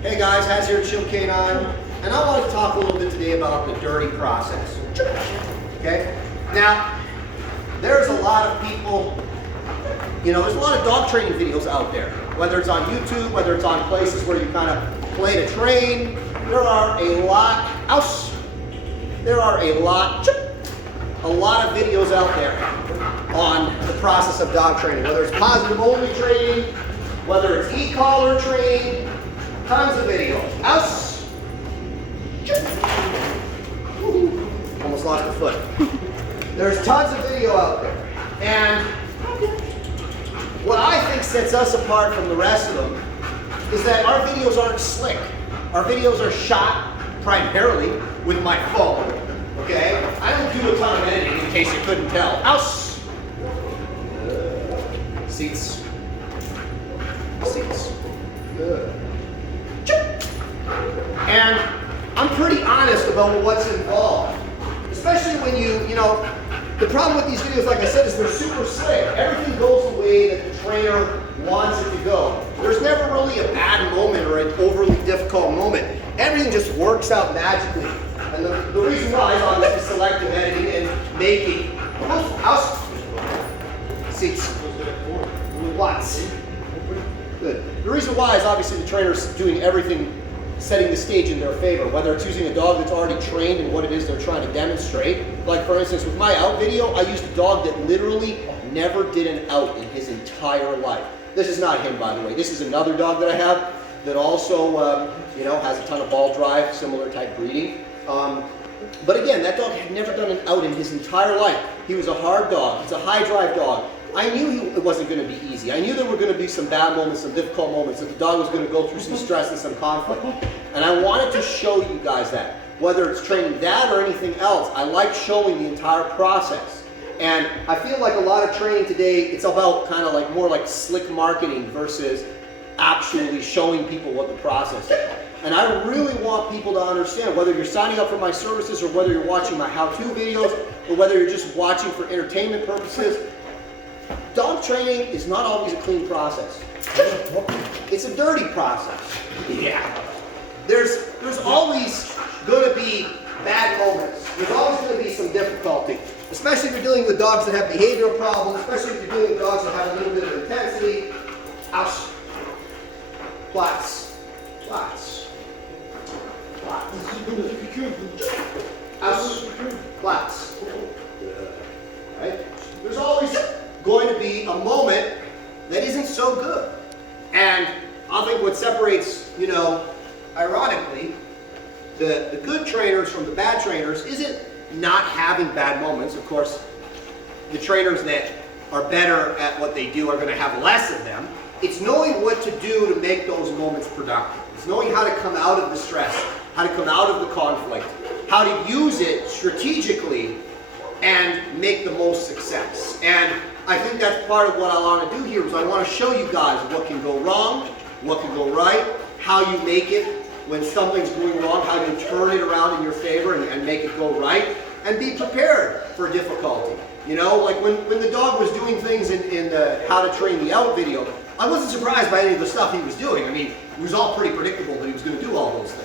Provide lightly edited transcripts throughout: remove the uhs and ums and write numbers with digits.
Hey guys, Haz here at Shield Canine, and I want to talk a little bit today about the dirty process. Okay? Now, there's a lot of people, there's a lot of dog training videos out there, whether it's on YouTube, whether it's on places where you kind of play to train. There are a lot of videos out there on the process of dog training, whether it's positive only training, whether it's e-collar training. Tons of videos. Almost lost a foot. There's tons of video out there. And what I think sets us apart from the rest of them is that our videos aren't slick. Our videos are shot primarily with my phone. Okay? I don't do a ton of editing in case you couldn't tell. Seats. Good. And I'm pretty honest about what's involved. Especially when the problem with these videos, like I said, is they're super slick. Everything goes the way that the trainer wants it to go. There's never really a bad moment or an overly difficult moment. Everything just works out magically. And the reason why is obviously selective editing and making seats. Lots. Good. The reason why is obviously the trainer's doing everything, setting the stage in their favor, whether it's using a dog that's already trained in what it is they're trying to demonstrate. Like for instance, with my out video, I used a dog that literally never did an out in his entire life. This is not him, by the way. This is another dog that I have that also, has a ton of ball drive, similar type breeding. But again, that dog had never done an out in his entire life. He was a hard dog. He's a high drive dog. I knew it wasn't going to be easy. I knew there were going to be some bad moments, some difficult moments, that the dog was going to go through some stress and some conflict. And I wanted to show you guys that. Whether it's training that or anything else, I like showing the entire process. And I feel like a lot of training today, it's about kind of like more like slick marketing versus actually showing people what the process is. And I really want people to understand, whether you're signing up for my services or whether you're watching my how-to videos or whether you're just watching for entertainment purposes, dog training is not always a clean process. It's a dirty process. Yeah. There's always going to be bad moments. There's always going to be some difficulty. Especially if you're dealing with dogs that have behavioral problems, especially if you're dealing with dogs that have a little bit of intensity. Flats. Right? There's always going to be a moment that isn't so good. And I think what separates, ironically, the good trainers from the bad trainers isn't not having bad moments. Of course, the trainers that are better at what they do are going to have less of them. It's knowing what to do to make those moments productive. It's knowing how to come out of the stress, how to come out of the conflict, how to use it strategically and make the most success. And I think that's part of what I want to do here is I want to show you guys what can go wrong, what can go right, how you make it when something's going wrong, how you turn it around in your favor and make it go right, and be prepared for difficulty. Like when the dog was doing things in the how to train the out video, I wasn't surprised by any of the stuff he was doing. I mean, it was all pretty predictable that he was going to do all those things.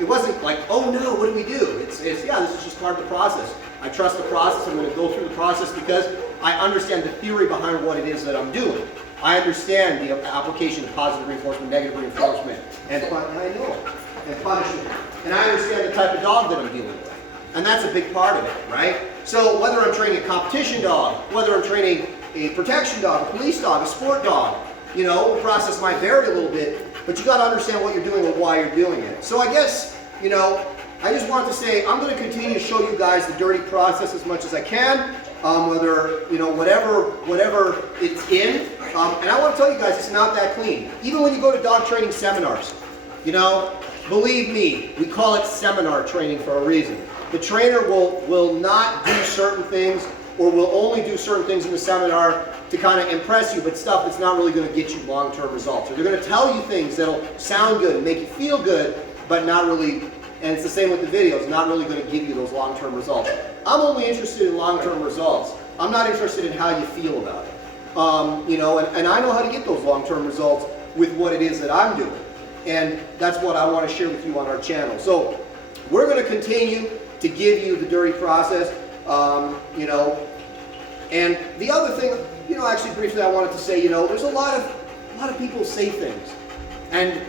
It wasn't like, oh no, what do we do? It's this is just part of the process. I trust the process. I'm going to go through the process because I understand the theory behind what it is that I'm doing. I understand the application of positive reinforcement, negative reinforcement, and punishment. And I understand the type of dog that I'm dealing with. And that's a big part of it, right? So whether I'm training a competition dog, whether I'm training a protection dog, a police dog, a sport dog, the process might vary a little bit, but you got to understand what you're doing and why you're doing it. So I guess, I just want to say I'm going to continue to show you guys the dirty process as much as I can, whatever it's in. And I want to tell you guys, it's not that clean. Even when you go to dog training seminars, believe me, we call it seminar training for a reason. The trainer will not do certain things or will only do certain things in the seminar to kind of impress you, but stuff that's not really going to get you long-term results. Or they're going to tell you things that'll sound good and make you feel good, but not really, and it's the same with the videos, not really going to give you those long-term results. I'm only interested in long-term results. I'm not interested in how you feel about it. And I know how to get those long-term results with what it is that I'm doing. and that's what I want to share with you on our channel. So we're going to continue to give you the dirty process, you know. And the other thing, you know, actually briefly I wanted to say, you know, there's a lot of people say things, and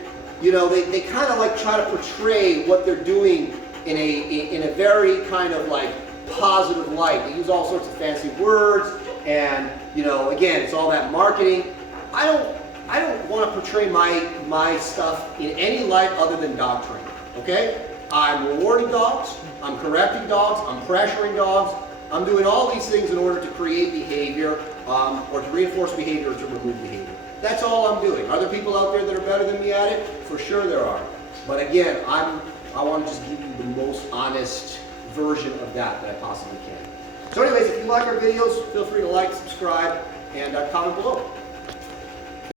you know, they kind of like try to portray what they're doing in a very kind of like positive light. They use all sorts of fancy words, and you know, again, it's all that marketing. I don't want to portray my stuff in any light other than dog training. Okay? I'm rewarding dogs, I'm correcting dogs, I'm pressuring dogs, I'm doing all these things in order to create behavior, or to reinforce behavior or to remove behavior. That's all I'm doing. Are there people out there that are better than me at it? For sure there are. But again, I want to just give you the most honest version of that I possibly can. So anyways, if you like our videos, feel free to like, subscribe, and comment below.